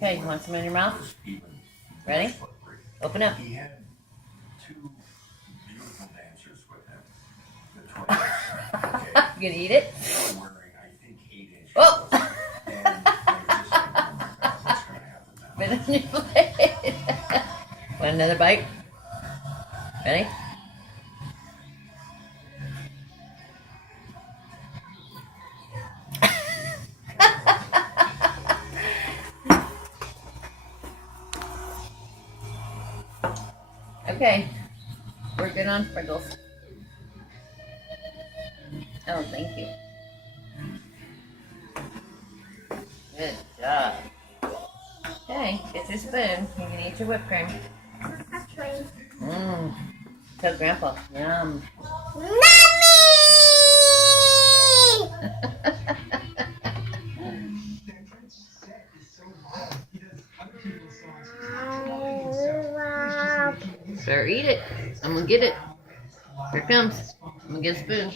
Okay, you want some in your mouth? Ready? Open up. He had two beautiful dancers with him. The twins. Okay. You gonna eat it? They were wearing, I think, 8-inch Oh! heels. And I was just like, oh my God, what's going to happen now? Spit it in your plate. Want another bite? Ready? Okay, we're good on sprinkles. Oh, thank you. Good job. Okay, get your spoon. You can eat your whipped cream. Mmm. Tell Grandpa. Yum. Sir, eat it. I'm gonna get it. Here it comes. I'm gonna get a spoon.